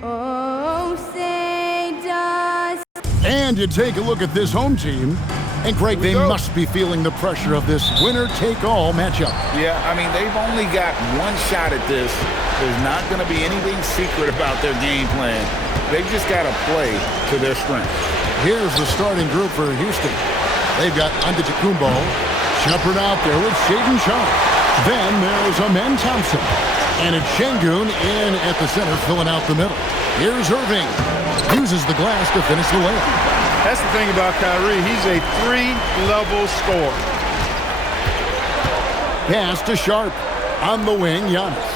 Oh, say does. And you take a look at this home team, and Greg, they must be feeling the pressure of this winner-take-all matchup. Yeah, I mean, they've only got one shot at this. There's not going to be anything secret about their game plan. They've just got to play to their strengths. Here's the starting group for Houston. They've got Antetokounmpo, Shepard out there with Shaedon Sharpe. Then there's Amen Thompson. And it's Şengün in at the center, filling out the middle. Here's Irving. Uses the glass to finish the layup. That's the thing about Kyrie. He's a three-level scorer. Pass to Sharpe. On the wing, Giannis.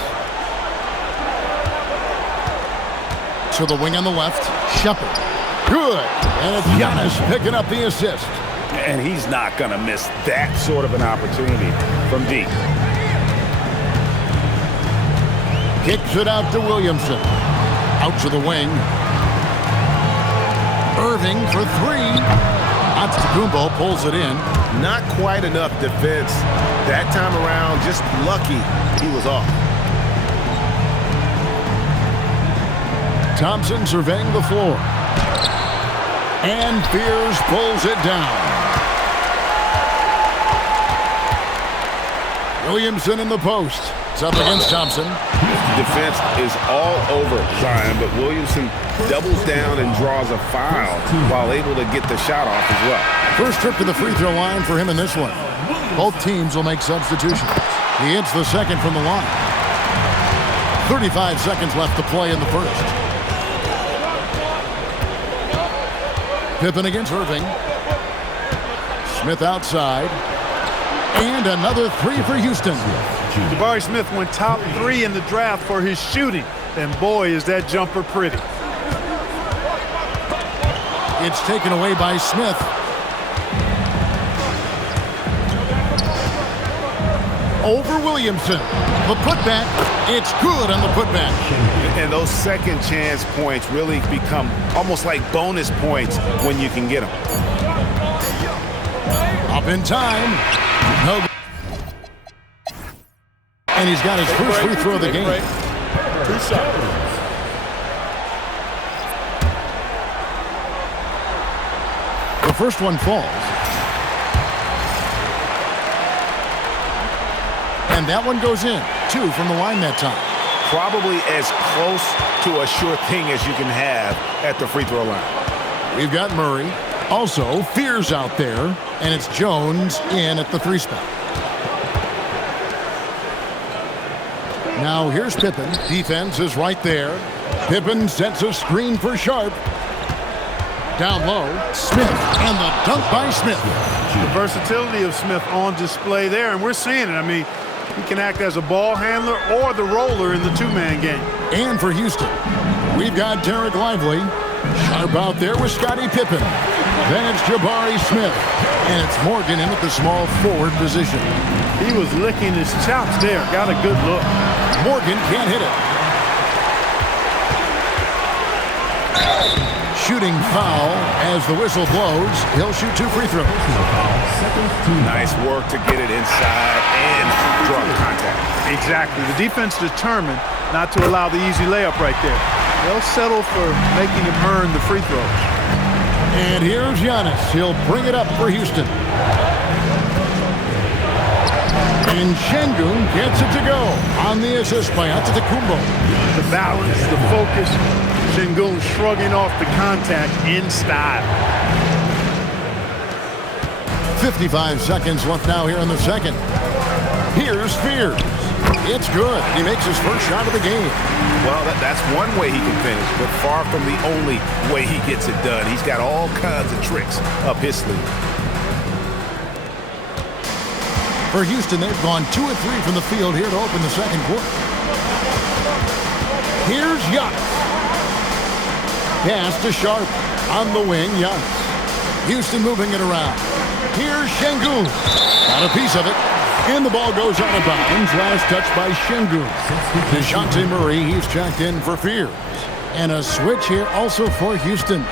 To the wing on the left, Shepard. Good. And it's Giannis picking up the assist. And he's not going to miss that sort of an opportunity from deep. Kicks it out to Williamson. Out to the wing. Irving for three. Antetokounmpo pulls it in. Not quite enough defense. That time around, just lucky he was off. Thompson surveying the floor. And Fears pulls it down. Williamson in the post. It's up against Thompson. Defense is all over Zion, but Williamson doubles down and draws a foul while able to get the shot off as well. First trip to the free throw line for him in this one. Both teams will make substitutions. He hits the second from the line. 35 seconds left to play in the first. Pippen against Irving. Smith outside. And another three for Houston. Jabari Smith went top 3 in the draft for his shooting. And boy, is that jumper pretty. It's taken away by Smith. Over Williamson. The putback. It's good on the putback. And those second chance points really become almost like bonus points when you can get them. Up in time. No. And he's got his first free throw of the game. 2 shots. The first one falls. And that one goes in. 2 from the line that time. Probably as close to a sure thing as you can have at the free throw line. We've got Murray. Also, Fears out there. And it's Jones in at the 3 spot. Now here's Pippen. Defense is right there. Pippen sets a screen for Sharpe. Down low, Smith, and the dunk by Smith. The versatility of Smith on display there, and we're seeing it. I mean, he can act as a ball handler or the roller in the two-man game. And for Houston, we've got Derek Lively. Sharpe out there with Scottie Pippen. Then it's Jabari Smith. And it's Morgan in at the small forward position. He was licking his chops there. Got a good look. Morgan can't hit it. Shooting foul as the whistle blows. He'll shoot 2 free throws. Nice work to get it inside and draw contact. Exactly. The defense determined not to allow the easy layup right there. They'll settle for making him earn the free throws. And here's Giannis. He'll bring it up for Houston. And Şengün gets it to go on the assist by Antetokounmpo. The balance, the focus. Şengün shrugging off the contact in style. 55 seconds left now here in the second. Here's Fears. It's good. He makes his first shot of the game. Well, that's one way he can finish, but far from the only way he gets it done. He's got all kinds of tricks up his sleeve. For Houston, they've gone 2 of 3 from the field here to open the second quarter. Here's Giannis. Pass to Sharpe. On the wing, Giannis. Houston moving it around. Here's Şengün. Got a piece of it. And the ball goes out of bounds. Last touch by Şengün. DeJounte Murray, he's checked in for Fears. And a switch here also for Houston.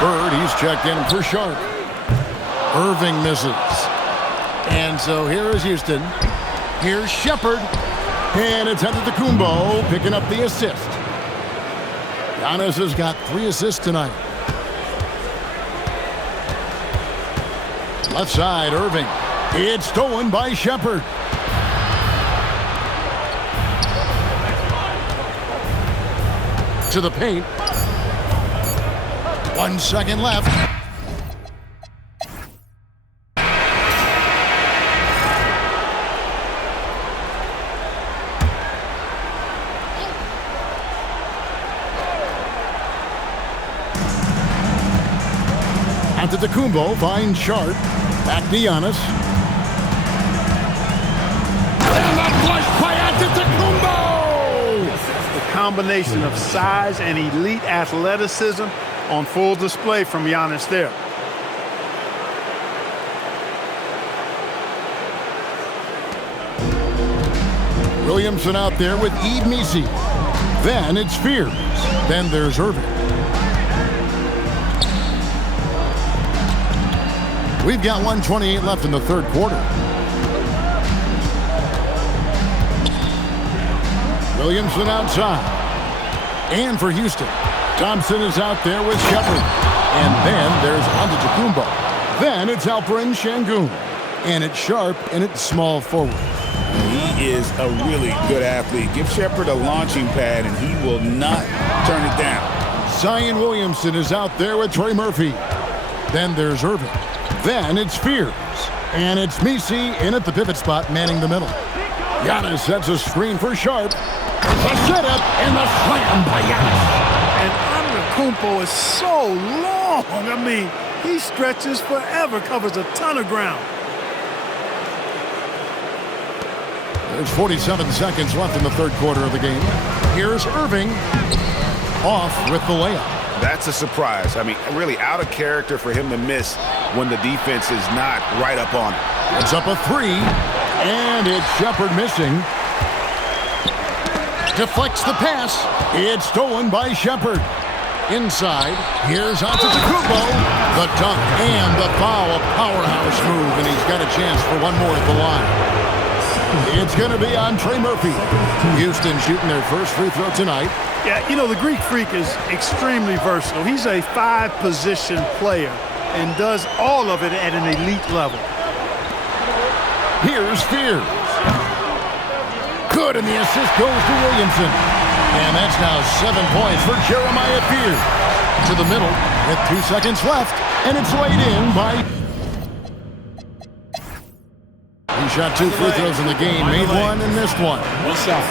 Bird, he's checked in for Sharpe. Irving misses. And so here is Houston. Here's Shepard. And it's Antetokounmpo picking up the assist. Giannis has got 3 assists tonight. Left side, Irving. It's stolen by Shepherd. To the paint. 1 second left. Antetokounmpo finds Sharp. Back to Giannis. And that flush by Antetokounmpo! The combination of size and elite athleticism on full display from Giannis there. Williamson out there with Eve Misi. Then it's Fears. Then there's Irving. We've got 1:28 left in the third quarter. Williamson outside. And for Houston, Thompson is out there with Shepherd. And then there's Antetokounmpo. Then it's Alperen Sengun. And it's Sharp, and it's small forward. He is a really good athlete. Give Shepherd a launching pad, and he will not turn it down. Zion Williamson is out there with Trey Murphy. Then there's Irving. Then it's Fears. And it's Misi in at the pivot spot, manning the middle. Giannis sets a screen for Sharp. The setup and the slam by Giannis. And Antetokounmpo is so long. I mean, he stretches forever, covers a ton of ground. There's 47 seconds left in the third quarter of the game. Here's Irving. Off with the layup. That's a surprise. I mean, really out of character for him to miss when the defense is not right up on it. It's up a 3, and it's Shepherd missing. Deflects the pass. It's stolen by Shepherd. Inside, here's Antetokounmpo. The dunk and the foul, a powerhouse move, and he's got a chance for one more at the line. It's going to be on Trey Murphy. Houston shooting their first free throw tonight. Yeah, you know, the Greek Freak is extremely versatile. He's a 5-position player and does all of it at an elite level. Here's Fears. Good, and the assist goes to Williamson. And that's now 7 points for Jeremiah Fears. To the middle with 2 seconds left, and it's laid in by... He shot 2 free throws in the game, made 1 and missed 1. One shot.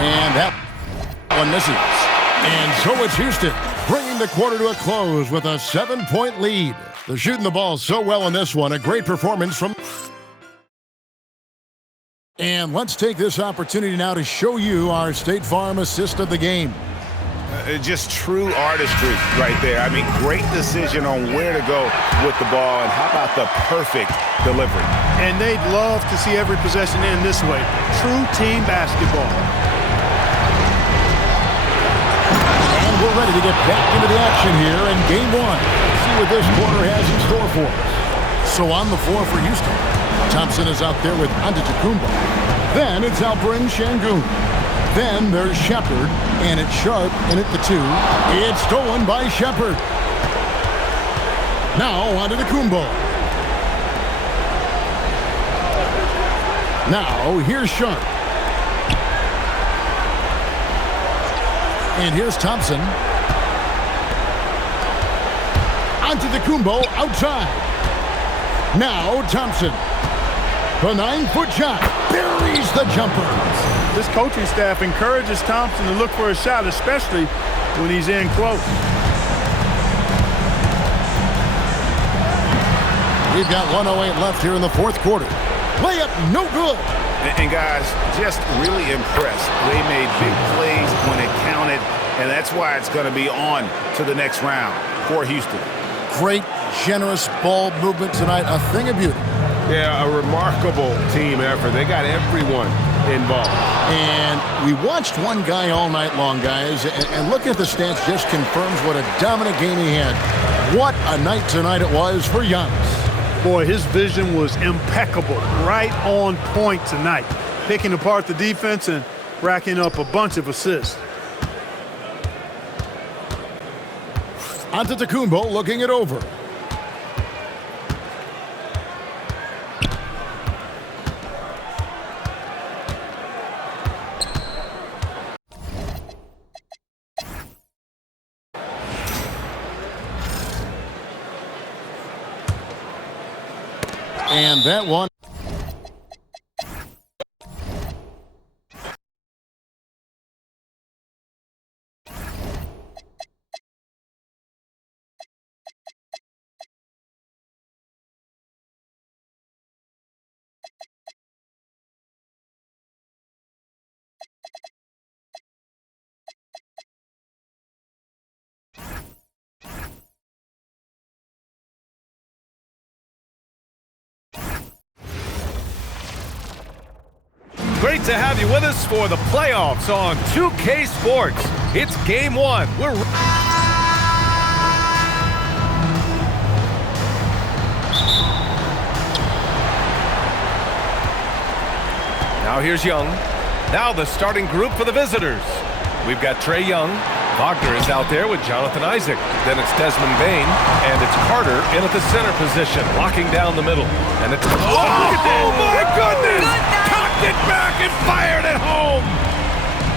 And that one misses. And so it's Houston, bringing the quarter to a close with a 7-point lead. They're shooting the ball so well in this one. A great performance from... And let's take this opportunity now to show you our State Farm assist of the game. Just true artistry right there. I mean, great decision on where to go with the ball, and how about the perfect delivery? And they'd love to see every possession end this way. True team basketball. And we're ready to get back into the action here in Game 1. Let's see what this quarter has in store for us. So on the floor for Houston, Thompson is out there with Antetokounmpo. Then it's Alperen Sengun. Then there's Shepherd, and it's Sharp in at the 2. It's stolen by Shepherd. Now Antetokounmpo. Now here's Sharp. And here's Thompson. Antetokounmpo outside. Now Thompson. The 9-foot shot buries the jumper. This coaching staff encourages Thompson to look for a shot, especially when he's in close. We've got 1:08 left here in the fourth quarter. Layup no good. And guys, just really impressed. They made big plays when it counted, and that's why it's going to be on to the next round for Houston. Great, generous ball movement tonight. A thing of beauty. Yeah, a remarkable team effort. They got everyone involved. And we watched one guy all night long, guys, and look at the stats, just confirms what a dominant game he had. What a night tonight it was for Giannis. Boy, his vision was impeccable, right on point tonight. picking apart the defense and racking up a bunch of assists. Antetokounmpo looking it over. And that one. Great to have you with us for the playoffs on 2K Sports. It's game one. Now here's Young. Now the starting group for the visitors. We've got Trae Young. Wagner is out there with Jonathan Isaac. Then it's Desmond Bane, and it's Carter in at the center position, locking down the middle. And it's... Oh my goodness! Cocked it back and fired it home!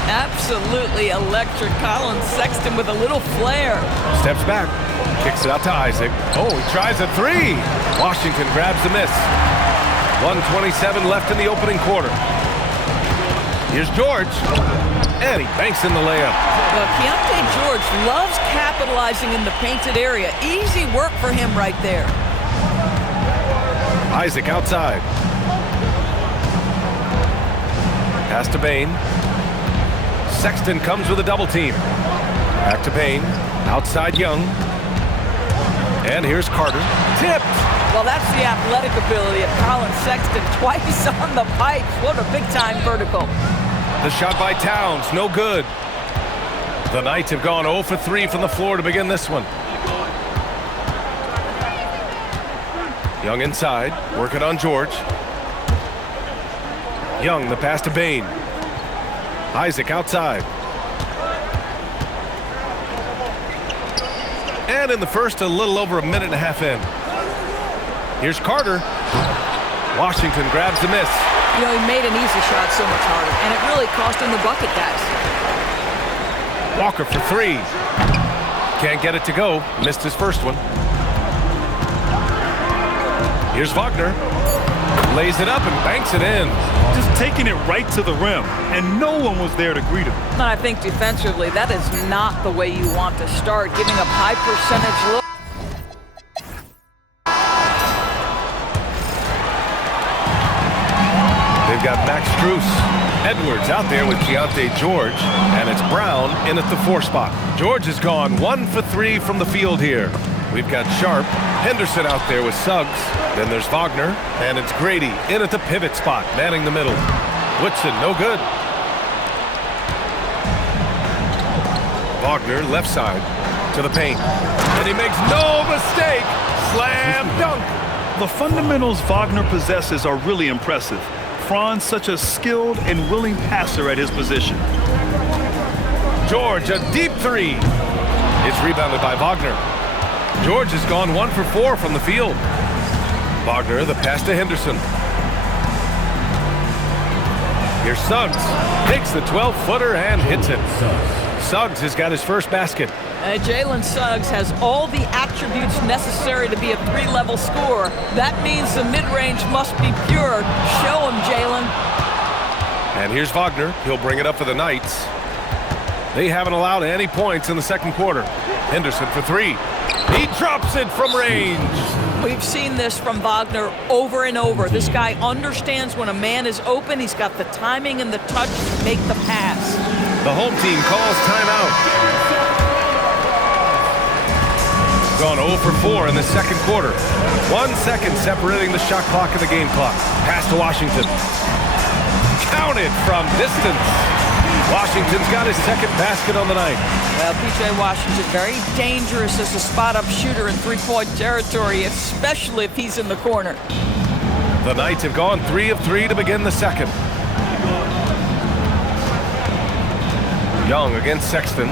Absolutely electric. Colin Sexton with a little flair. Steps back, kicks it out to Isaac. Oh, he tries a three. Washington grabs the miss. 1:27 left in the opening quarter. Here's George, and he banks in the layup. Well, Keontae George loves capitalizing in the painted area. Easy work for him right there. Isaac outside. Pass to Bane. Sexton comes with a double team. Back to Bane. Outside Young. And here's Carter. Tipped. Well, that's the athletic ability of Colin Sexton. Twice on the pipes. What a big-time vertical. The shot by Towns, no good. The Knights have gone 0 for 3 from the floor to begin this one. Young inside, working on George. Young, the pass to Bane. Isaac outside. And in the first, a little over a minute and a half in. Here's Carter. Washington grabs the miss. You know, he made an easy shot so much harder, and it really cost him the bucket, guys. Walker for three. Can't get it to go. Missed his first one. Here's Wagner. Lays it up and banks it in. Just taking it right to the rim, and no one was there to greet him. And I think defensively, that is not the way you want to start, giving up high percentage looks. They've got Max Strus. Edwards out there with Keontae George, and it's Brown in at the 4 spot. George has gone 1 for 3 from the field here. We've got Sharp, Henderson out there with Suggs. Then there's Wagner, and it's Grady in at the pivot spot, manning the middle. Woodson, no good. Wagner, left side, to the paint. And he makes no mistake. Slam dunk. The fundamentals Wagner possesses are really impressive. Franz, such a skilled and willing passer at his position. George, a deep three. It's rebounded by Wagner. George has gone 1 for 4 from the field. Wagner, the pass to Henderson. Here's Suggs. Takes the 12-footer and hits it. Suggs has got his first basket. Jalen Suggs has all the attributes necessary to be a 3-level scorer. That means the mid-range must be pure. Show him, Jalen. And here's Wagner. He'll bring it up for the Knights. They haven't allowed any points in the second quarter. Henderson for 3. He drops it from range. We've seen this from Wagner over and over. This guy understands when a man is open. He's got the timing and the touch to make the pass. The home team calls timeout. Gone 0 for 4 in the second quarter. 1 second separating the shot clock and the game clock. Pass to Washington. Counted from distance. Washington's got his second basket on the night. Well, P.J. Washington, very dangerous as a spot-up shooter in three-point territory, especially if he's in the corner. The Knights have gone 3 of 3 to begin the second. Young against Sexton.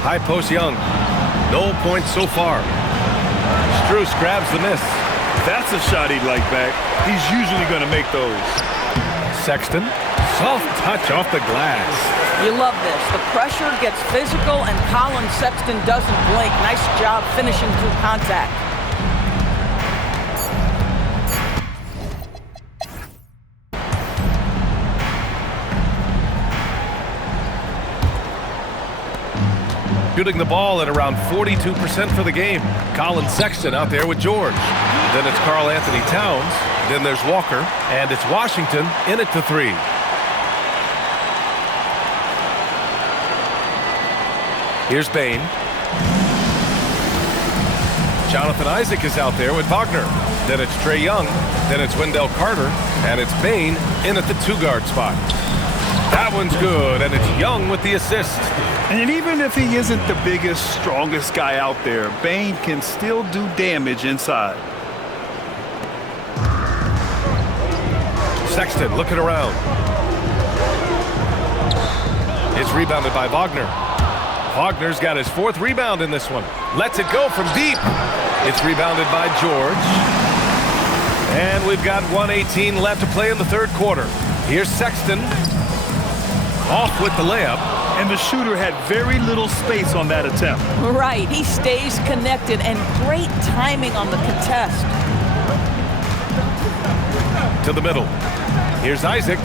High post Young. No points so far. Strus grabs the miss. That's a shot he'd like back. He's usually going to make those. Sexton. Soft touch off the glass. You love this. The pressure gets physical, and Colin Sexton doesn't blink. Nice job finishing through contact. Shooting the ball at around 42% for the game. Colin Sexton out there with George. Then it's Karl Anthony Towns. Then there's Walker. And it's Washington in at the 3. Here's Bane. Jonathan Isaac is out there with Wagner. Then it's Trae Young. Then it's Wendell Carter. And it's Bane in at the 2-guard spot. That one's good, and it's Young with the assist. And even if he isn't the biggest, strongest guy out there, Bane can still do damage inside. Sexton looking around. It's rebounded by Wagner. Wagner's got his 4th rebound in this one. Lets it go from deep. It's rebounded by George. And we've got 1:18 left to play in the 3rd quarter. Here's Sexton. Off with the layup. And the shooter had very little space on that attempt. Right, he stays connected, and great timing on the contest. To the middle. Here's Isaac.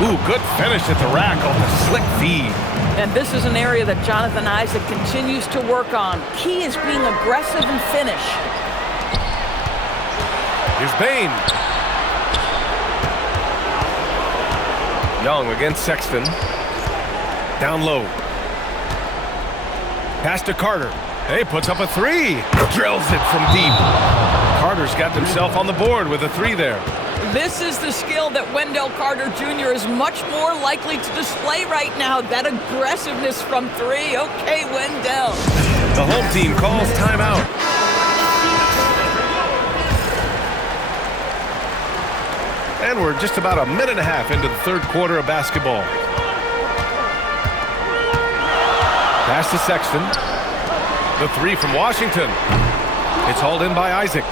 Ooh, good finish at the rack on the slick feed. And this is an area that Jonathan Isaac continues to work on. Key is being aggressive and finish. Here's Bane. Young against Sexton. Down low. Pass to Carter. Hey, puts up a 3. Drills it from deep. Carter's got himself on the board with a 3 there. This is the skill that Wendell Carter Jr. is much more likely to display right now. That aggressiveness from 3. Okay, Wendell. The home team calls timeout. And we're just about a minute and a half into the 3rd quarter of basketball. Pass to Sexton. The 3 from Washington. It's hauled in by Isaac.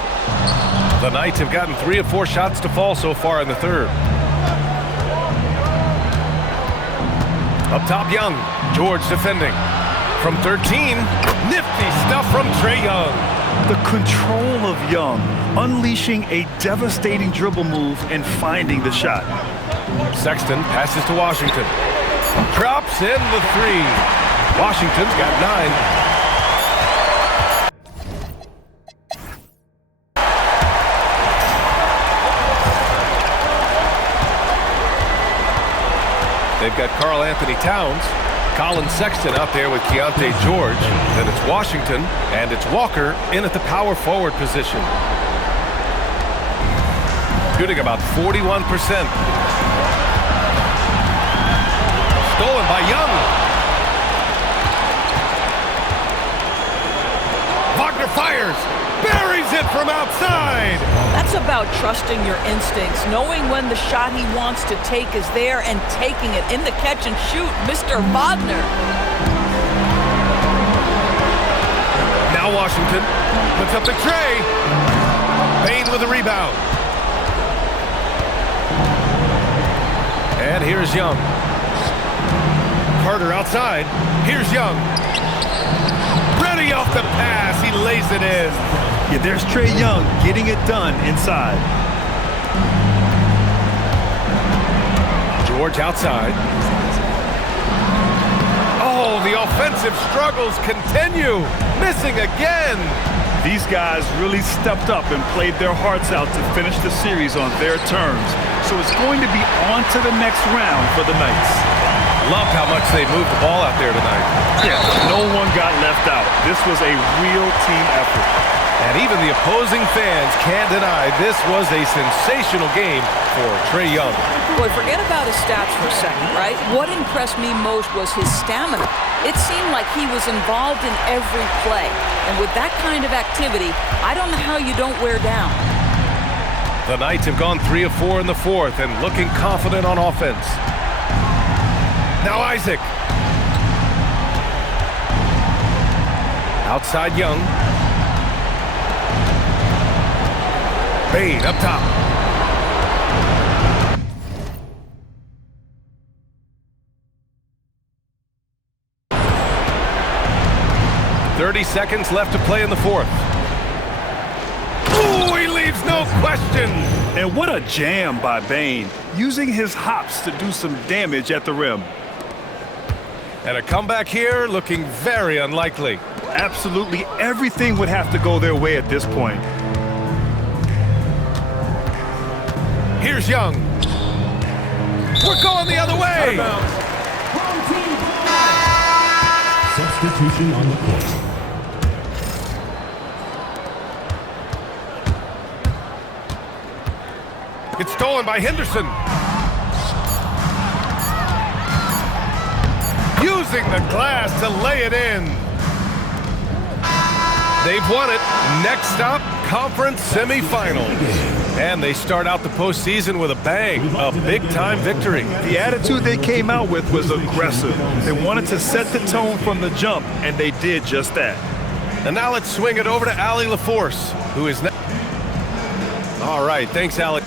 The Knights have gotten 3 of 4 shots to fall so far in the 3rd. Up top, Young. George defending. From 13, nifty stuff from Trae Young. The control of Young, unleashing a devastating dribble move and finding the shot. Sexton passes to Washington. Drops in the 3. Washington's got 9. They've got Karl Anthony Towns. Colin Sexton out there with Keontae George. Then it's Washington, and it's Walker in at the power forward position. Shooting about 41%. Stolen by Young. Wagner fires. Buries it from outside. That's about trusting your instincts, knowing when the shot he wants to take is there and taking it in the catch and shoot, Mr. Wagner. Now Washington puts up the tray. Bane with a rebound. And here's Young. Carter outside. Here's Young. Ready off the pass. He lays it in. Yeah, there's Trae Young getting it done inside. George outside. Oh, the offensive struggles continue. Missing again. These guys really stepped up and played their hearts out to finish the series on their terms. So it's going to be on to the next round for the Knights. Loved how much they moved the ball out there tonight. Yeah, no one got left out. This was a real team effort. And even the opposing fans can't deny this was a sensational game for Trae Young. Boy, forget about his stats for a second, right? What impressed me most was his stamina. It seemed like he was involved in every play. And with that kind of activity, I don't know how you don't wear down. The Knights have gone 3 of 4 in the 4th and looking confident on offense. Now Isaac. Outside Young. Bain up top. .30 seconds left to play in the fourth. Ooh, he leaves no question. And what a jam by Bain, using his hops to do some damage at the rim. And a comeback here looking very unlikely. Absolutely everything would have to go their way at this point. Here's Young. We're going the other way. Substitution on the court. It's stolen by Henderson. Using the glass to lay it in. They've won it. Next stop, conference semifinals. And they start out the postseason with a bang, a big-time victory. The attitude they came out with was aggressive. They wanted to set the tone from the jump, and they did just that. And now let's swing it over to Allie LaForce, who is now... All right, thanks, Allie.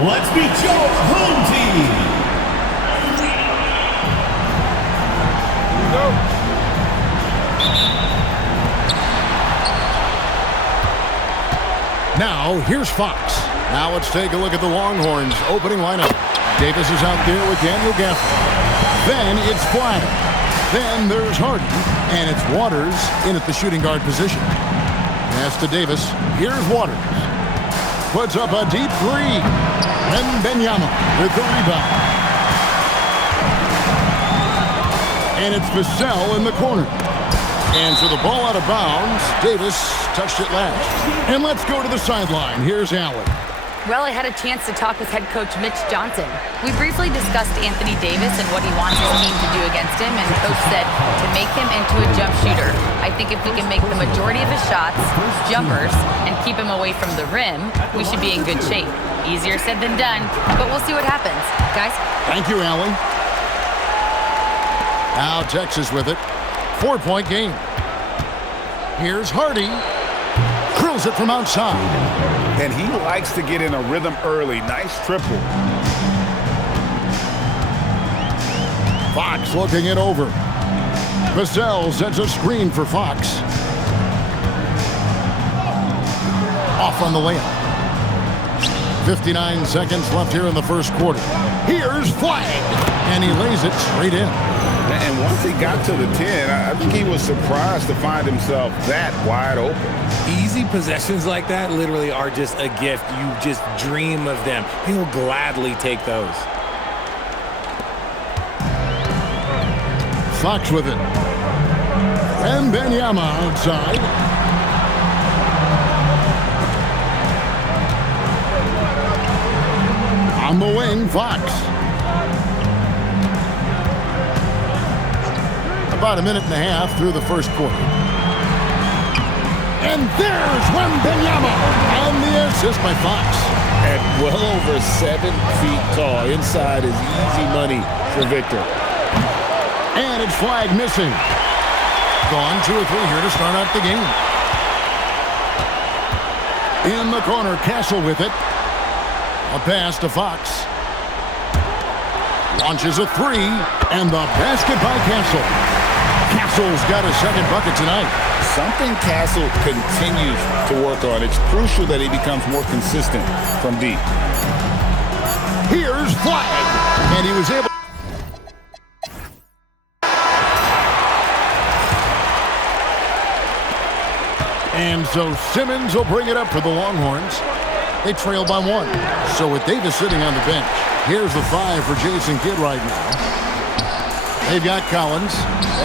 Let's meet your home team. Here we go. Now, here's Fox. Now let's take a look at the Longhorns' opening lineup. Davis is out there with Daniel Gafford. Then it's Flagg. Then there's Harden. And it's Waters in at the shooting guard position. Pass to Davis. Here's Waters. Puts up a deep three. Wembanyama with the rebound. And it's Vassell in the corner. And so the ball out of bounds. Davis touched it last. And let's go to the sideline. Here's Allen. Well, I had a chance to talk with head coach Mitch Johnson. We briefly discussed Anthony Davis and what he wants his team to do against him, and coach said to make him into a jump shooter. I think if we can make the majority of his shots jumpers and keep him away from the rim, we should be in good shape. Easier said than done, but we'll see what happens. Guys? Thank you, Allen. Now Texas with it. 4-point game. Here's Hardy. Drills it from outside. And he likes to get in a rhythm early. Nice triple. Fox looking it over. Vassell sets a screen for Fox. Off on the layup. 59 seconds left here in the first quarter. Here's Flagg. And he lays it straight in. And once he got to the 10, I think he was surprised to find himself that wide open. Easy possessions like that literally are just a gift. You just dream of them. He'll gladly take those. Fox with it. Wembanyama outside. On the wing, Fox. About a minute and a half through the first quarter. And there's Wembanyama on the assist by Fox. At well over 7 feet tall. Inside is easy money for Victor. And it's Flagg missing. Gone 2 or 3 here to start out the game. In the corner, Castle with it. A pass to Fox. Launches a 3, and the basket by Castle. Castle's got a second bucket tonight. Something Castle continues to work on. It's crucial that he becomes more consistent from deep. Here's Flagg, and he was able. And so Simmons will bring it up for the Longhorns. They trail by 1. So with Davis sitting on the bench, here's the 5 for Jason Kidd right now. They've got Collins,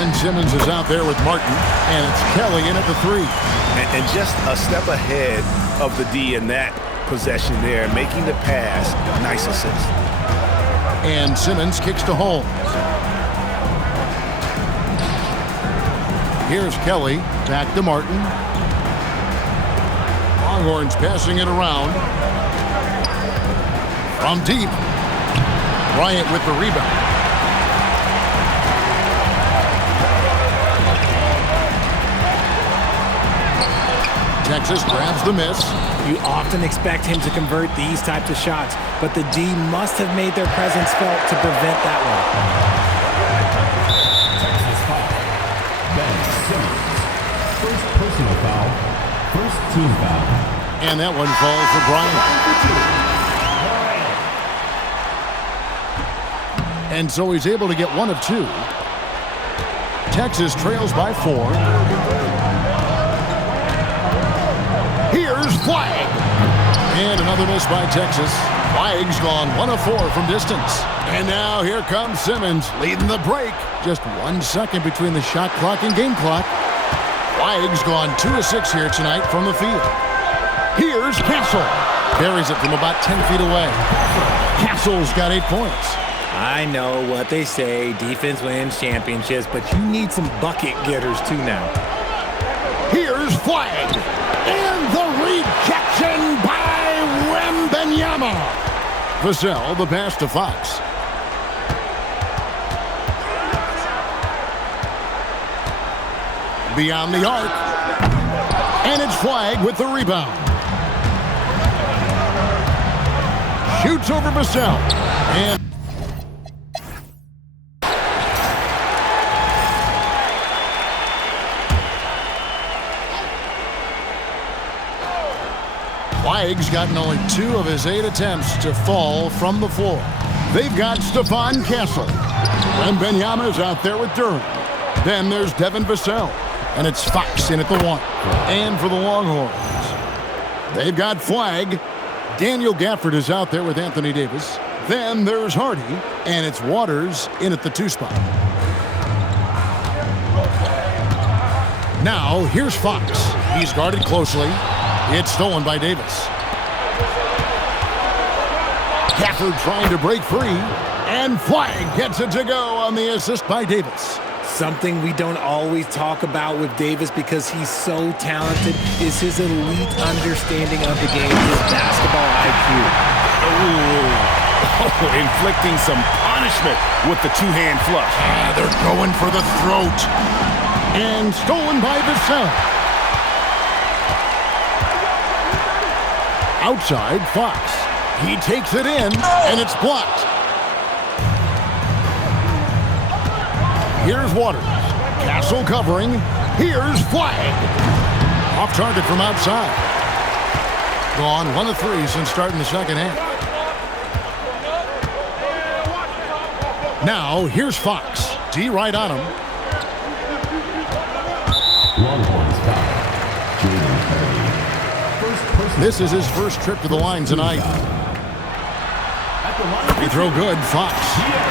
and Simmons is out there with Martin, and it's Kelly in at the 3. And just a step ahead of the D in that possession there, making the pass. Nice assist. And Simmons kicks to Holmes. Here's Kelly, back to Martin. Longhorns passing it around. From deep. Bryant with the rebound. Texas grabs the miss. You often expect him to convert these types of shots, but the D must have made their presence felt to prevent that one. Texas foul. Ben Simmons. First personal foul. First team foul. And that one falls for Bryant. And so he's able to get 1 of 2. Texas trails by 4. Here's Flagg. And another miss by Texas. Flagg's gone 1 of 4 from distance. And now here comes Simmons leading the break. Just 1 second between the shot clock and game clock. Flagg's gone 2 of 6 here tonight from the field. Here's Castle. Buries it from about 10 feet away. Castle's got 8 points. I know what they say, defense wins championships, but you need some bucket getters too now. Here's Flagg. And the rejection by Wembanyama. Vassell, the pass to Fox. Beyond the arc. And it's Flagg with the rebound. Shoots over Vassell. And Flagg's gotten only 2 of his 8 attempts to fall from the floor. They've got Stephon Castle. And Wembanyama's out there with Durham. Then there's Devin Vassell. And it's Fox in at the 1. And for the Longhorns, they've got Flagg. Daniel Gafford is out there with Anthony Davis. Then there's Hardy. And it's Waters in at the 2 spot. Now, here's Fox. He's guarded closely. It's stolen by Davis. Gafford trying to break free. And Flagg gets it to go on the assist by Davis. Something we don't always talk about with Davis because he's so talented is his elite understanding of the game, his basketball IQ. Inflicting some punishment with the 2-hand flush. They're going for the throat. And stolen by Vassell. Outside, Fox. He takes it in, and it's blocked. Here's Waters. Castle covering. Here's Flagg. Off target from outside. Gone 1 of 3 since starting the second half. Now, here's Fox. D right on him. Longhorns foul. Jaden Hardy. First personal This is his first trip to the line tonight. He throw good, Fox.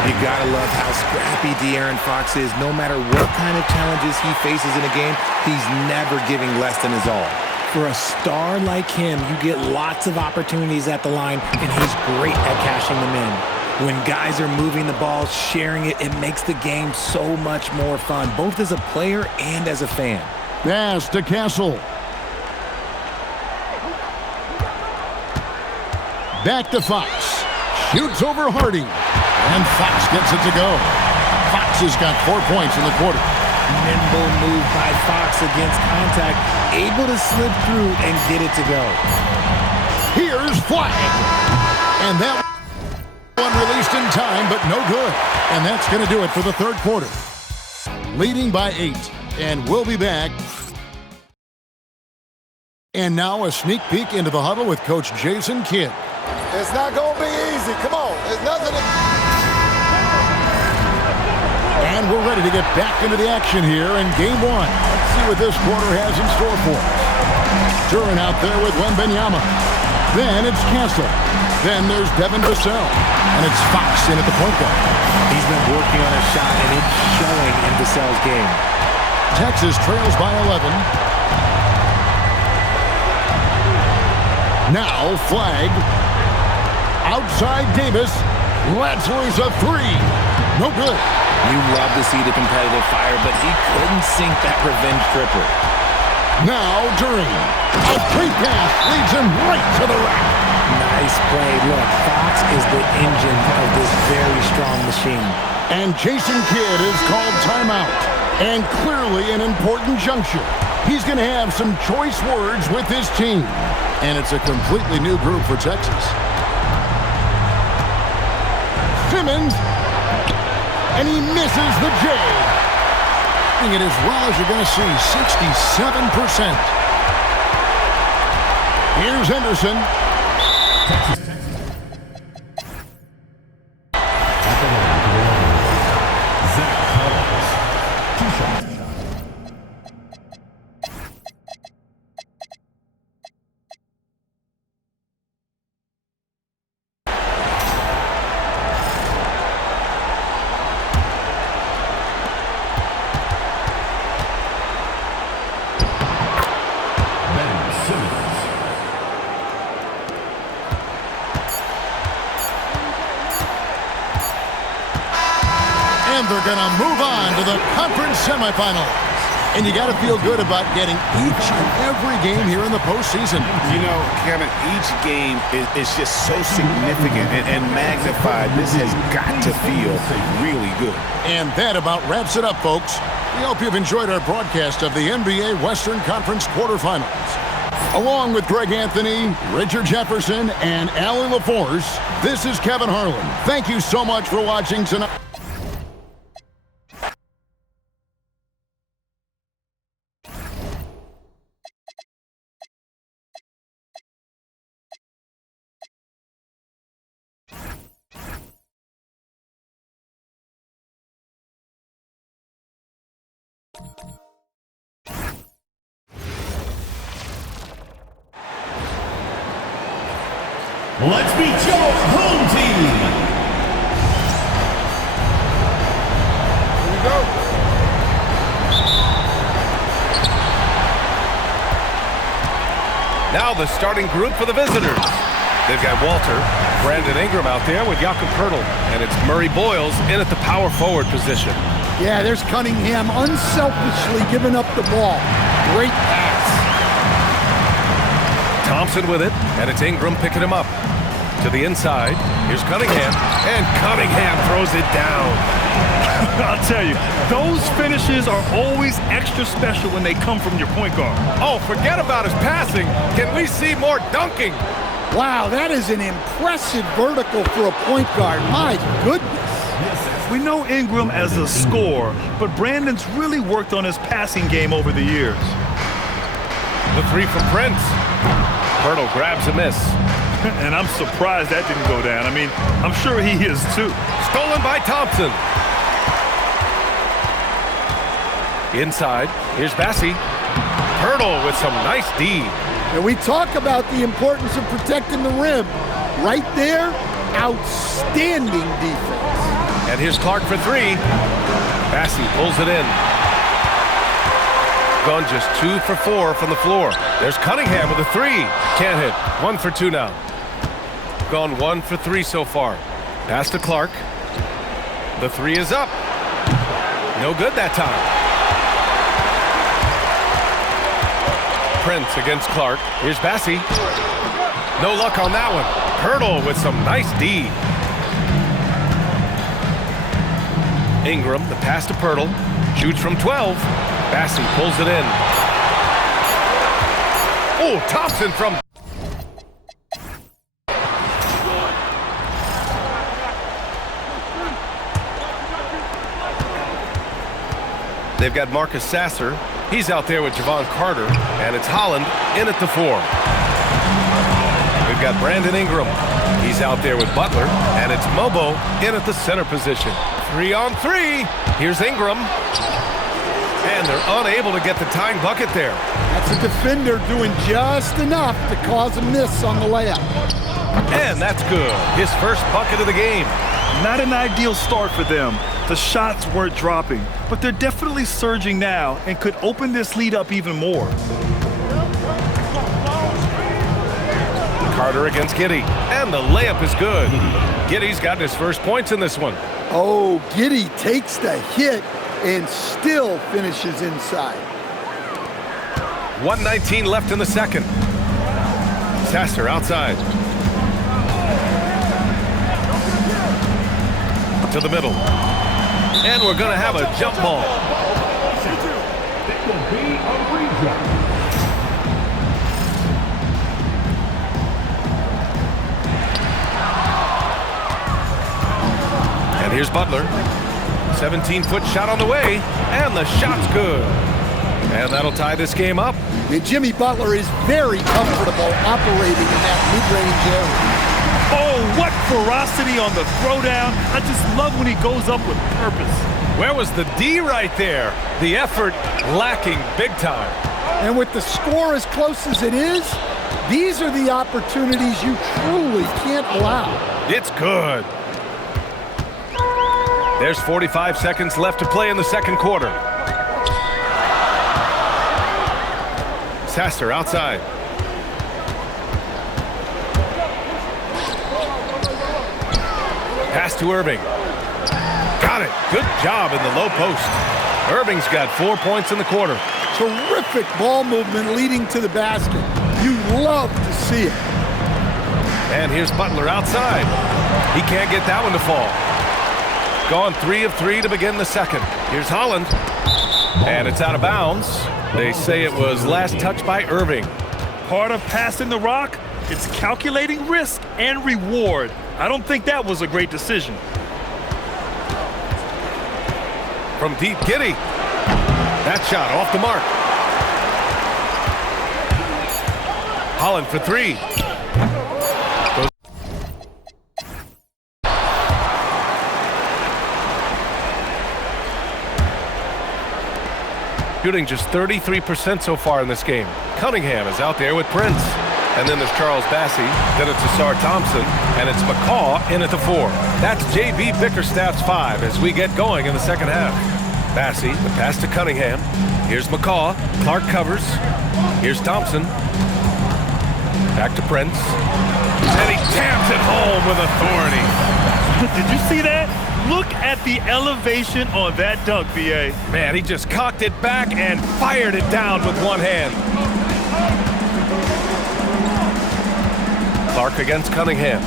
You gotta love how scrappy De'Aaron Fox is. No matter what kind of challenges he faces in a game, he's never giving less than his all. For a star like him, you get lots of opportunities at the line, and he's great at cashing them in. When guys are moving the ball, sharing it, it makes the game so much more fun, both as a player and as a fan. Pass to Castle. Back to Fox. Shoots over Hardy. And Fox gets it to go. Fox has got 4 points in the quarter. Nimble move by Fox against contact, able to slip through and get it to go. Here's Flagg. And that one released in time, but no good. And that's going to do it for the third quarter. Leading by 8. And we'll be back. And now a sneak peek into the huddle with Coach Jason Kidd. It's not going to be easy. Come on. There's nothing. And we're ready to get back into the action here in game 1. Let's see what this quarter has in store for us. Duran out there with Wembanyama. Then it's Castle. Then there's Devin Vassell. And it's Fox in at the point guard. He's been working on a shot, and it's showing in Vassell's game. Texas trails by 11. Now Flag. Outside Davis. Lets loose a three. No good. You love to see the competitive fire, but he couldn't sink that revenge tripper. Now Durant. A great pass leads him right to the rack. Nice play. Look, Fox is the engine of this very strong machine. And Jason Kidd is called timeout. And clearly an important juncture. He's going to have some choice words with his team. And it's a completely new group for Texas. Simmons. And he misses the J. It as well as you're going to see, 67%. Here's Henderson. And they're going to move on to the conference semifinals. And you got to feel good about getting each and every game here in the postseason. You know, Kevin, each game is just so significant and magnified. This has got to feel really good. And that about wraps it up, folks. We hope you've enjoyed our broadcast of the NBA Western Conference quarterfinals. Along with Greg Anthony, Richard Jefferson, and Allie LaForce, this is Kevin Harlan. Thank you so much for watching tonight. Let's meet your home team. Here we go. Now the starting group for the visitors. They've got Walter, Brandon Ingram out there with Jakob Poeltl, and it's Murray Boyles in at the power forward position. Yeah, there's Cunningham unselfishly giving up the ball. Great pass. Thompson with it, and it's Ingram picking him up. To the inside, here's Cunningham, and Cunningham throws it down. I'll tell you, those finishes are always extra special when they come from your point guard. Oh, forget about his passing. Can we see more dunking? Wow, that is an impressive vertical for a point guard. My goodness. We know Ingram as a scorer, but Brandon's really worked on his passing game over the years. The three from Prince. Poeltl grabs a miss. And I'm surprised that didn't go down. I mean, I'm sure he is too. Stolen by Thompson. Inside, here's Bassey. Poeltl with some nice D. And we talk about the importance of protecting the rim. Right there, outstanding defense. And here's Clark for three. Bassey pulls it in. Gone just 2 for 4 from the floor. There's Cunningham with a three. Can't hit. 1 for 2 now. Gone 1 for 3 so far. Pass to Clark. The three is up. No good that time. Prince against Clark. Here's Bassey. No luck on that one. Poeltl with some nice D. Ingram, the pass to Poeltl. Shoots from 12. Bassey pulls it in. Oh, Thompson from... They've got Marcus Sasser. He's out there with Javon Carter. And it's Holland in at the 4. We've got Brandon Ingram. He's out there with Butler. And it's Mobo in at the center position. 3-on-3. Here's Ingram. And they're unable to get the tying bucket there. That's a defender doing just enough to cause a miss on the layup. And that's good. His first bucket of the game. Not an ideal start for them. The shots weren't dropping, but they're definitely surging now and could open this lead up even more. Carter against Giddey, and the layup is good. Giddey's got his first points in this one. Oh, Giddey takes the hit and still finishes inside. 1:19 left in the second. Sasser outside. To the middle. And we're going to have a jump ball. It will be a reject. And here's Butler. 17-foot shot on the way, and the shot's good. And that'll tie this game up. And Jimmy Butler is very comfortable operating in that mid-range area. Oh, what ferocity on the throwdown. I just love when he goes up with purpose. Where was the D right there? The effort lacking big time. And with the score as close as it is, these are the opportunities you truly can't allow. It's good. There's 45 seconds left to play in the second quarter. Sasser outside. Pass to Irving. Got it. Good job in the low post. Irving's got 4 points in the quarter. Terrific ball movement leading to the basket. You love to see it. And here's Butler outside. He can't get that one to fall. Gone 3 of 3 to begin the second. Here's Holland. And it's out of bounds. They say it was last touched by Irving. Part of passing the rock, it's calculating risk and reward. I don't think that was a great decision. From deep, Giddey. That shot off the mark. Holland for 3. Shooting just 33% so far in this game. Cunningham is out there with Prince. And then there's Charles Bassey. Then it's Asar Thompson. And it's McCaw in at the 4. That's J.B. Bickerstaff's 5 as we get going in the second half. Bassey, the pass to Cunningham. Here's McCaw. Clark covers. Here's Thompson. Back to Prince. And he jams it home with authority. Did you see that? Look at the elevation on that dunk, B.A. Man, he just cocked it back and fired it down with one hand. Clark against Cunningham.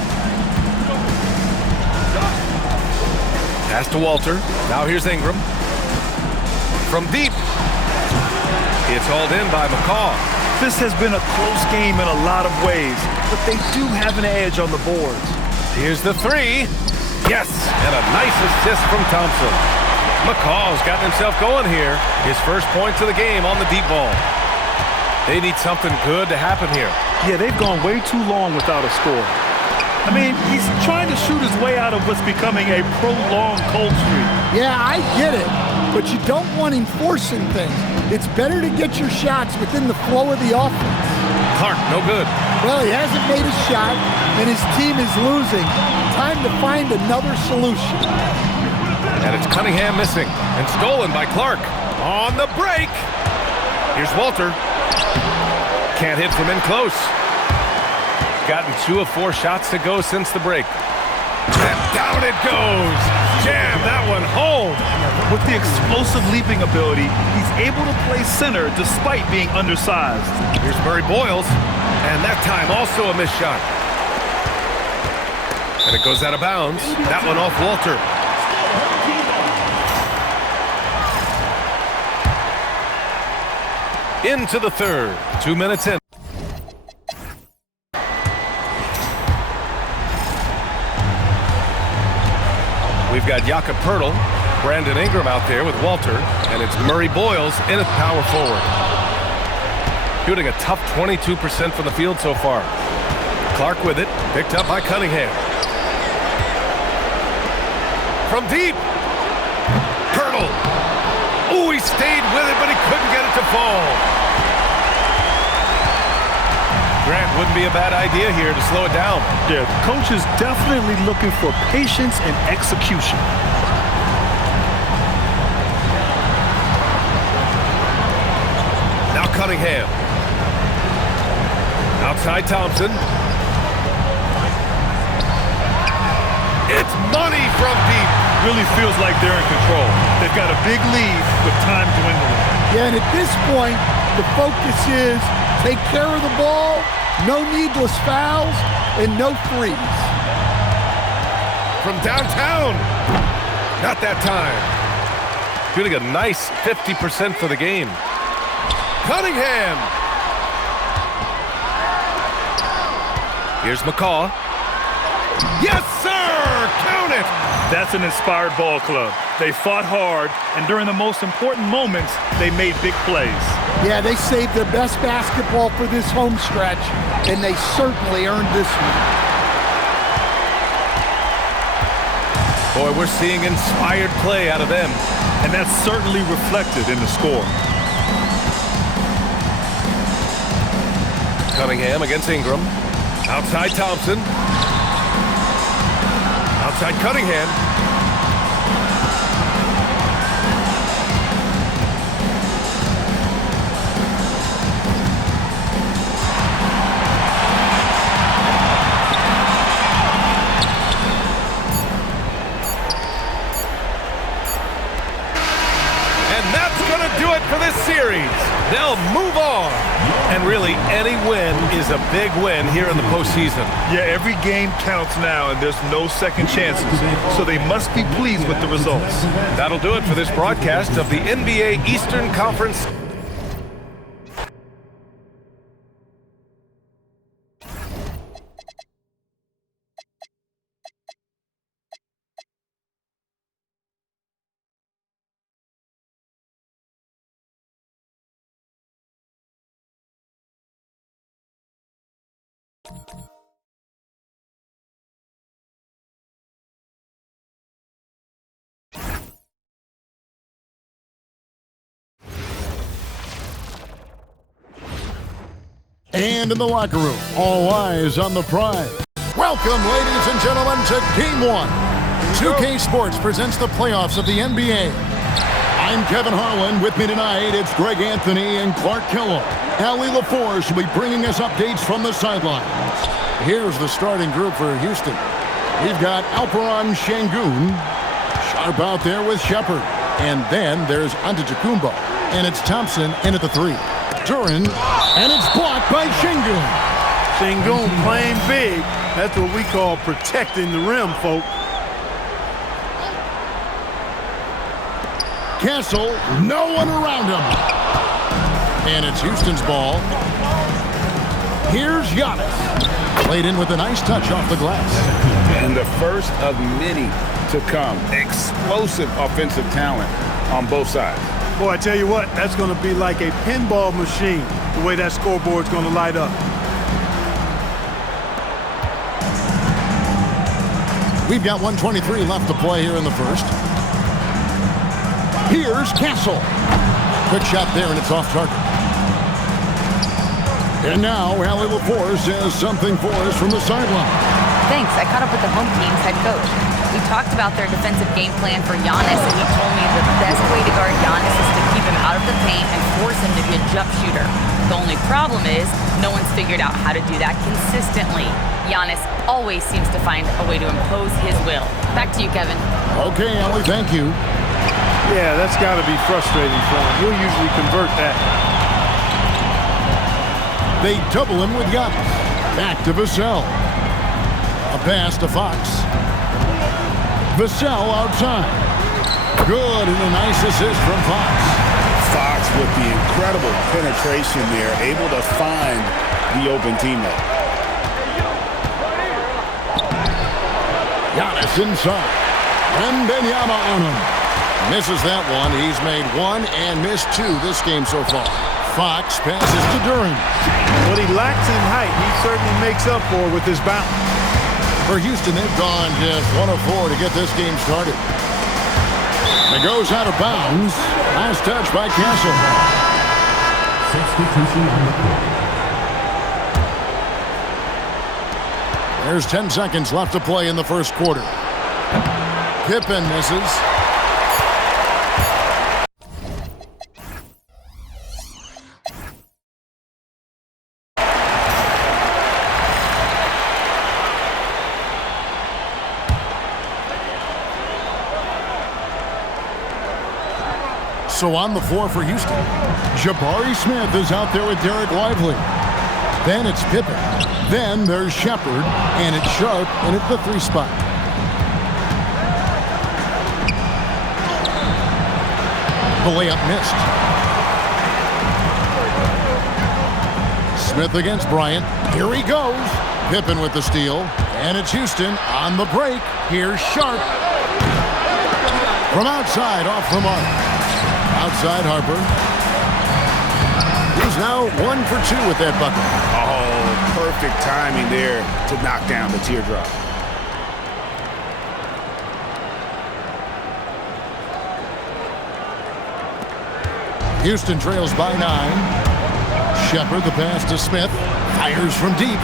Pass to Walter. Now here's Ingram. From deep. It's hauled in by McCaw. This has been a close game in a lot of ways, but they do have an edge on the boards. Here's the 3. Yes, and a nice assist from Thompson. McCaw's gotten himself going here. His first points of the game on the deep ball. They need something good to happen here. Yeah, they've gone way too long without a score. I mean, he's trying to shoot his way out of what's becoming a prolonged cold streak. Yeah, I get it, but you don't want him forcing things. It's better to get your shots within the flow of the offense. Clark, no good. Well, he hasn't made a shot, and his team is losing. Time to find another solution. And it's Cunningham missing, and stolen by Clark. On the break. Here's Walter. Can't hit from in close. Gotten 2 of 4 shots to go since the break. And down it goes. Jam that one home. With the explosive leaping ability, he's able to play center despite being undersized. Here's Murray Boyles, and that time also a missed shot. And it goes out of bounds. That one off Walter. Into the third. 2 minutes in. We've got Jakob Poeltl, Brandon Ingram out there with Walter, and it's Murray Boyles in at power forward. Shooting a tough 22% from the field so far. Clark with it, picked up by Cunningham. From deep. Poeltl. Oh, he stayed with it, but he couldn't get it to fall. Grant, wouldn't be a bad idea here to slow it down. Yeah, the coach is definitely looking for patience and execution. Now Cunningham. Outside Thompson. It's money from deep. Really feels like they're in control. They've got a big lead with time dwindling. Yeah, and at this point, the focus is take care of the ball, no needless fouls, and no threes. From downtown. Not that time. Shooting a nice 50% for the game. Cunningham. Here's McCaw. Yes, sir! Count it! That's an inspired ball club. They fought hard, and during the most important moments, they made big plays. Yeah, they saved their best basketball for this home stretch, and they certainly earned this one. Boy, we're seeing inspired play out of them. And that's certainly reflected in the score. Cunningham against Ingram. Outside Thompson. Outside Cunningham. And that's going to do it for this series. They'll move on. And really, any win is a big win here in the postseason. Yeah, every game counts now, and there's no second chances. So they must be pleased with the results. That'll do it for this broadcast of the NBA Eastern Conference. And in the locker room, all eyes on the prize. Welcome, ladies and gentlemen, to Game 1. 2K Sports presents the playoffs of the NBA. I'm Kevin Harlan. With me tonight, it's Greg Anthony and Clark Kellogg. Allie LaForce will be bringing us updates from the sidelines. Here's the starting group for Houston. We've got Alperen Sengun, sharp out there with Shepard. And then there's Antetokounmpo. And it's Thompson in at the 3. Duran, and it's blocked by Sengun. Sengun playing big. That's what we call protecting the rim, folks. Castle, no one around him. And it's Houston's ball. Here's Giannis. Played in with a nice touch off the glass. And the first of many to come. Explosive offensive talent on both sides. Boy, I tell you what, that's going to be like a pinball machine, the way that scoreboard's going to light up. We've got 1:23 left to play here in the first. Here's Castle. Quick shot there, and it's off target. And now, Allie LaForce has something for us from the sideline. Thanks. I caught up with the home team's head coach. We talked about their defensive game plan for Giannis, and he told me the best way to guard Giannis is to keep him out of the paint and force him to be a jump shooter. The only problem is no one's figured out how to do that consistently. Giannis always seems to find a way to impose his will. Back to you, Kevin. Okay, Allie, thank you. Yeah, that's got to be frustrating for him. He'll usually convert that. They double him with Giannis. Back to Vassell. A pass to Fox. Vassell outside. Good, and a nice assist from Fox. Fox with the incredible penetration there, able to find the open teammate. Giannis inside. Wembanyama on him. Misses that one. He's made 1 and missed 2 this game so far. Fox passes to Duran. What he lacks in height, he certainly makes up for with his bounce. For Houston, they've gone just 1 of 4 to get this game started. It goes out of bounds. Last touch by Castle. Substitution on the court. There's 10 seconds left to play in the first quarter. Pippen misses. So on the floor for Houston, Jabari Smith is out there with Derek Lively. Then it's Pippen. Then there's Shepard, and it's Sharp in at the 3 spot. The layup missed. Smith against Bryant. Here he goes. Pippen with the steal. And it's Houston on the break. Here's Sharp. From outside, off the mark. Outside Harper. He's now 1 for 2 with that bucket. Oh, perfect timing there to knock down the teardrop. Houston trails by 9. Shepard, the pass to Smith. Fires from deep.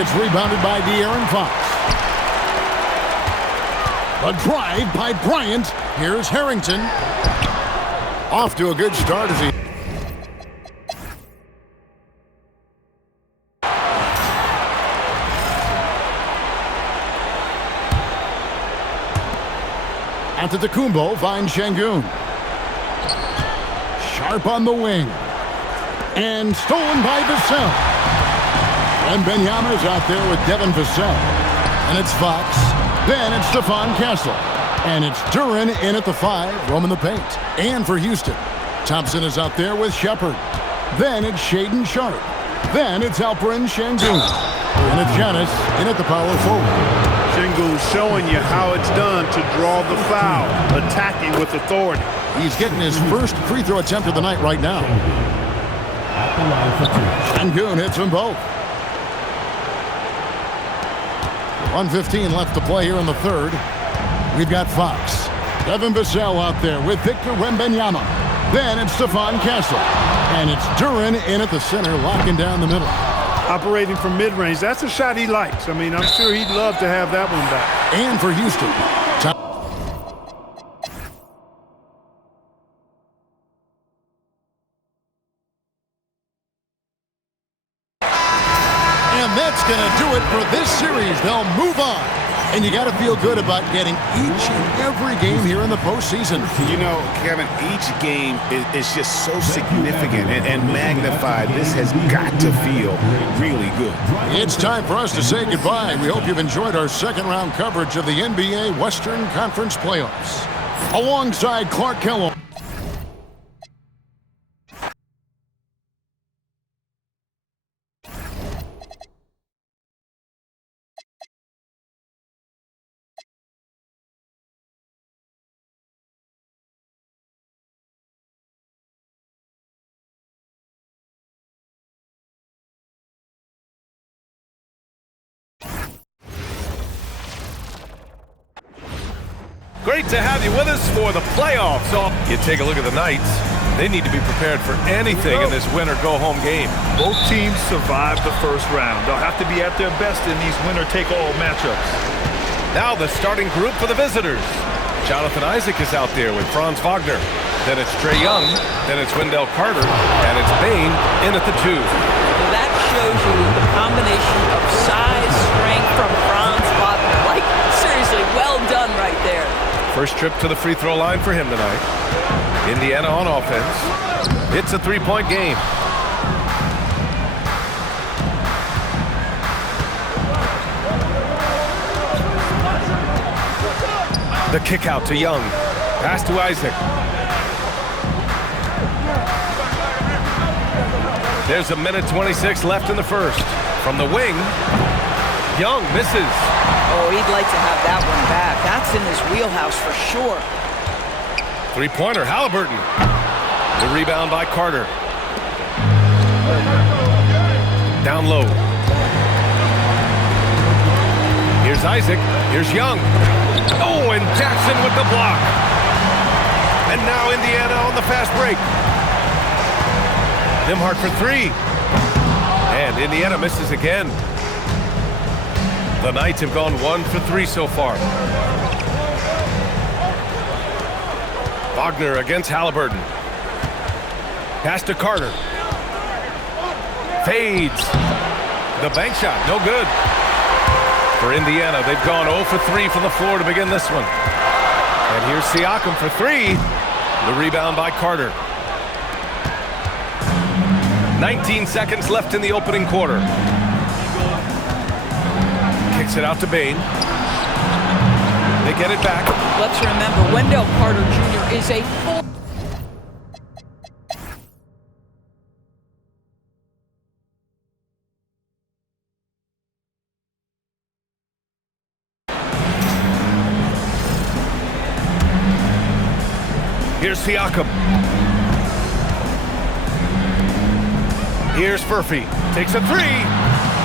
It's rebounded by De'Aaron Fox. A drive by Bryant. Here's Harrington. Off to a good start as he... Antetokounmpo finds Şengün. Sharp on the wing. And stolen by Vassell. Wembanyama is out there with Devin Vassell. And it's Fox. Then it's Stephon Castle. And it's Duren in at the 5, roaming the paint. And for Houston, Thompson is out there with Shepard. Then it's Shaedon Sharp. Then it's Alperen Şengün. And it's Giannis in at the power forward. Şengün showing you how it's done to draw the foul, attacking with authority. He's getting his first free throw attempt of the night right now. Şengün hits them both. 1:15 left to play here in the third. We've got Fox. Devin Vassell out there with Victor Wembanyama. Then it's Stephon Castle. And it's Duren in at the center, locking down the middle. Operating from mid-range, that's a shot he likes. I mean, I'm sure he'd love to have that one back. And for Houston. And that's going to do it for this series. They'll move on. And you got to feel good about getting each and every game here in the postseason. You know, Kevin, each game is just so significant and magnified. This has got to feel really good. It's time for us to say goodbye. We hope you've enjoyed our second-round coverage of the NBA Western Conference Playoffs. Alongside Clark Kellogg. Great to have you with us for the playoffs. So you take a look at the Knights. They need to be prepared for anything in this winner-go-home game. Both teams survived the first round. They'll have to be at their best in these winner-take-all matchups. Now the starting group for the visitors. Jonathan Isaac is out there with Franz Wagner. Then it's Trae Young. Then it's Wendell Carter. And it's Bane in at the 2. That shows you the combination of size, strength from Franz Wagner. Like, seriously, well done right there. First trip to the free throw line for him tonight. Indiana on offense. It's a three-point game. The kick out to Young. Pass to Isaac. There's a minute 26 left in the first. From the wing, Young misses. Oh, he'd like to have that one back. That's in his wheelhouse for sure. Three-pointer, Halliburton. The rebound by Carter. Down low. Here's Isaac. Here's Young. Oh, and Jackson with the block. And now Indiana on the fast break. Nembhard for 3. And Indiana misses again. The Knights have gone 1 for 3 so far. Wagner against Halliburton. Pass to Carter. Fades. The bank shot, no good. For Indiana, they've gone 0 for 3 from the floor to begin this one. And here's Siakam for 3. The rebound by Carter. 19 seconds left in the opening quarter. Kicks it out to Bane. They get it back. Let's remember, Wendell Carter Jr. is a full... Here's Siakam. Here's Furphy. Takes a 3.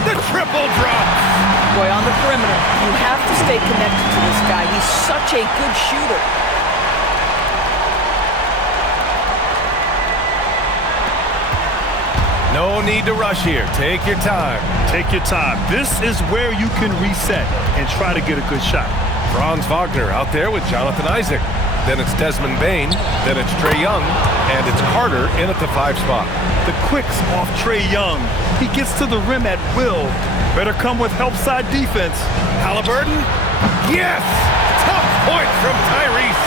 The triple drops. Boy, on the perimeter, you have to stay connected to this guy. He's such a good shooter. No need to rush here. Take your time. Take your time. This is where you can reset and try to get a good shot. Franz Wagner out there with Jonathan Isaac. Then it's Desmond Bane. Then it's Trae Young. And it's Carter in at the 5 spot. The quicks off Trae Young. He gets to the rim at will. Better come with help side defense. Halliburton. Yes! Tough point from Tyrese.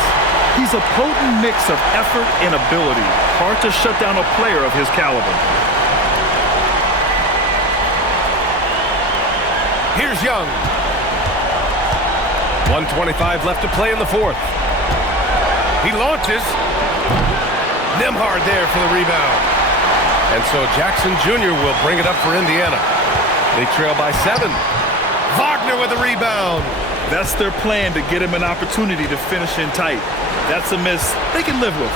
He's a potent mix of effort and ability. Hard to shut down a player of his caliber. Here's Young. 1:25 left to play in the 4th. He launches. Nembhard there for the rebound. And so Jackson Jr. will bring it up for Indiana. They trail by 7. Wagner with the rebound. That's their plan, to get him an opportunity to finish in tight. That's a miss they can live with.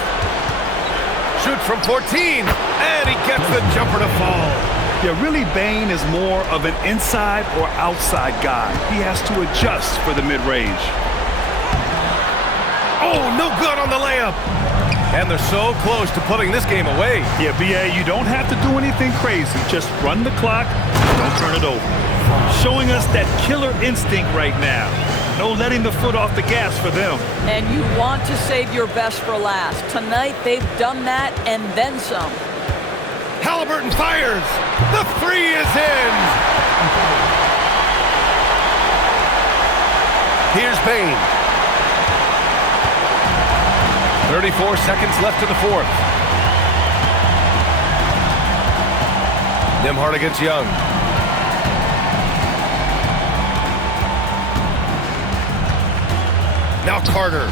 Shoot from 14. And he gets the jumper to fall. Yeah, really, Bane is more of an inside or outside guy. He has to adjust for the mid-range. Oh, no good on the layup. And they're so close to putting this game away. Yeah, B.A., you don't have to do anything crazy. Just run the clock, don't turn it over. Showing us that killer instinct right now. No letting the foot off the gas for them. And you want to save your best for last. Tonight, they've done that and then some. Halliburton fires. The 3 is in. Here's Bane. 34 seconds left in the 4th. Nembhard against Young. Now Carter.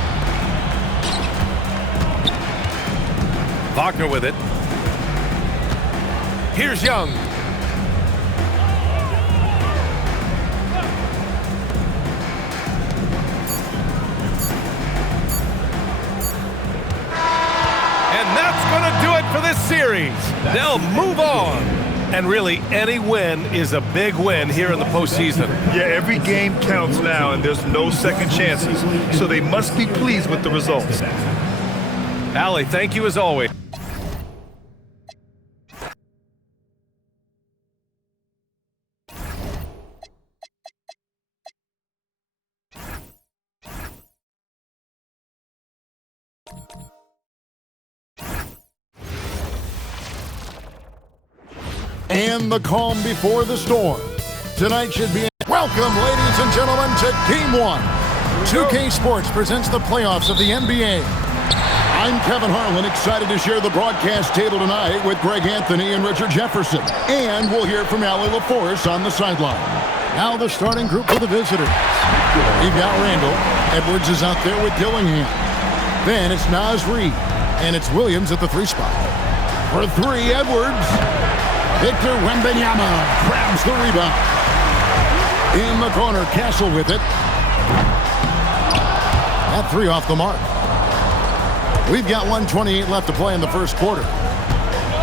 Wagner with it. Here's Young. And that's going to do it for this series. They'll move on. And really, any win is a big win here in the postseason. Yeah, every game counts now, and there's no second chances. So they must be pleased with the results. Allie, thank you as always. And the calm before the storm. Tonight should be... Welcome, ladies and gentlemen, to Game 1. 2K Sports presents the playoffs of the NBA. I'm Kevin Harlan, excited to share the broadcast table tonight with Greg Anthony and Richard Jefferson. And we'll hear from Allie LaForce on the sideline. Now the starting group for the visitors. We've got Randall. Edwards is out there with Dillingham. Then it's Naz Reid. And it's Williams at the 3 spot. For 3, Edwards. Victor Wembanyama grabs the rebound. In the corner, Castle with it. That 3 off the mark. We've got 1:28 left to play in the first quarter.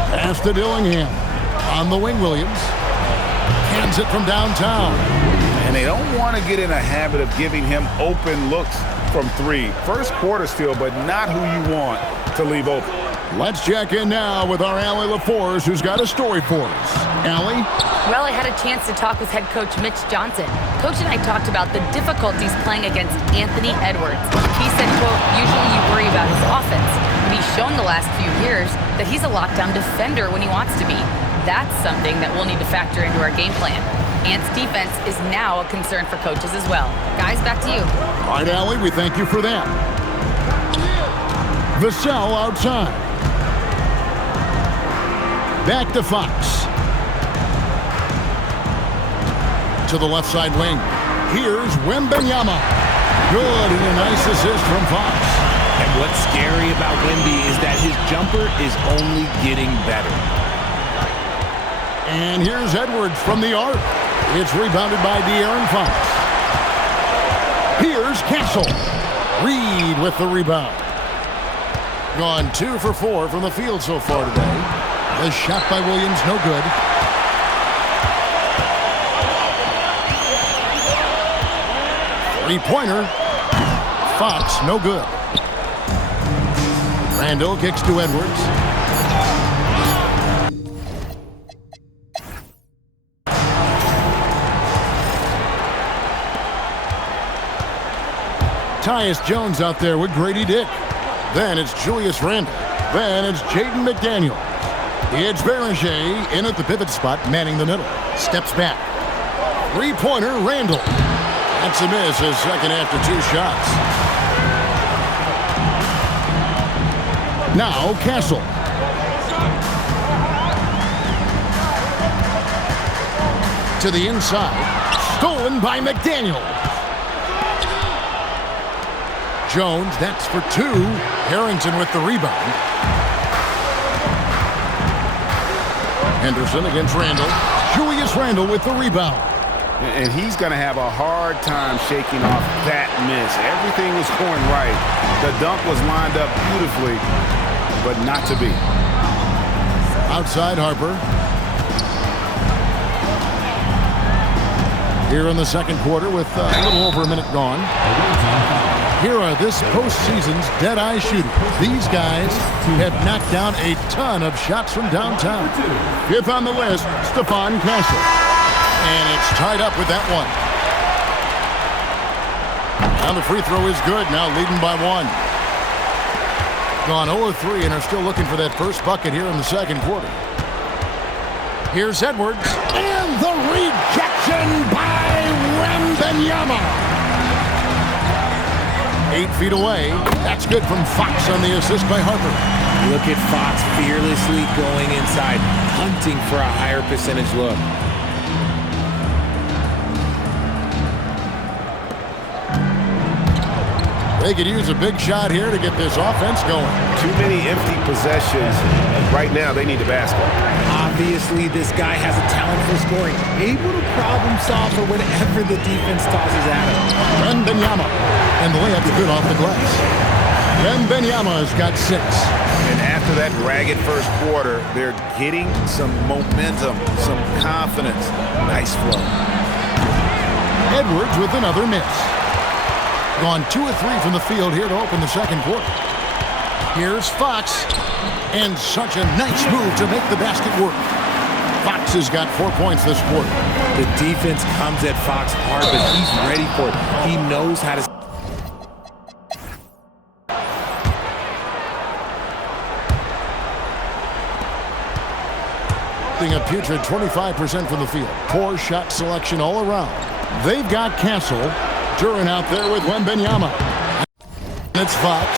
Pass to Dillingham. On the wing, Williams. Hands it from downtown. And they don't want to get in a habit of giving him open looks from 3. First quarter still, but not who you want to leave open. Let's check in now with our Allie LaForce, who's got a story for us. Allie? Well, I had a chance to talk with head coach Mitch Johnson. Coach and I talked about the difficulties playing against Anthony Edwards. He said, quote, usually you worry about his offense, but he's shown the last few years that he's a lockdown defender when he wants to be. That's something that we'll need to factor into our game plan. Ant's defense is now a concern for coaches as well. Guys, back to you. All right, Allie, we thank you for that. Vassell outside. Back to Fox. To the left side wing. Here's Wembanyama. Good, and a nice assist from Fox. And what's scary about Wemby is that his jumper is only getting better. And here's Edwards from the arc. It's rebounded by De'Aaron Fox. Here's Castle. Reed with the rebound. Gone 2 for 4 from the field so far today. The shot by Williams, no good. Three-pointer. Fox, no good. Randall kicks to Edwards. Tyus Jones out there with Grady Dick. Then it's Julius Randle. Then it's Jaden McDaniel. It's Beringer in at the pivot spot, manning the middle. Steps back. Three-pointer, Randle. That's a miss, his second after 2 shots. Now Castle. To the inside. Stolen by McDaniel. Jones, that's for 2. Harrington with the rebound. Henderson against Randall. Julius Randle with the rebound. And he's going to have a hard time shaking off that miss. Everything was going right. The dunk was lined up beautifully, but not to be. Outside Harper. Here in the second quarter with a little over a minute gone. Here are this postseason's dead-eye shooters. These guys have knocked down a ton of shots from downtown. 5th on the list, Stephon Castle. And it's tied up with that one. Now the free throw is good, now leading by 1. Gone 0-3 and are still looking for that first bucket here in the second quarter. Here's Edwards. And the rejection by Wembanyama. 8 feet away. That's good from Fox on the assist by Harper. Look at Fox fearlessly going inside, hunting for a higher percentage look. They could use a big shot here to get this offense going. Too many empty possessions. Right now, they need the basket. Obviously, this guy has a talent for scoring. Able to problem solve for whatever the defense tosses at him. Wembanyama. And the layup's good off the glass. Wembanyama has got 6. And after that ragged first quarter, they're getting some momentum, some confidence. Nice flow. Edwards with another miss. Gone 2 or 3 from the field here to open the second quarter. Here's Fox. And such a nice move to make the basket work. Fox has got 4 points this quarter. The defense comes at Fox hard, but he's ready for it. He knows how to... A putrid 25% from the field. Poor shot selection all around. They've got Castle. Duran out there with Wembanyama. It's Fox.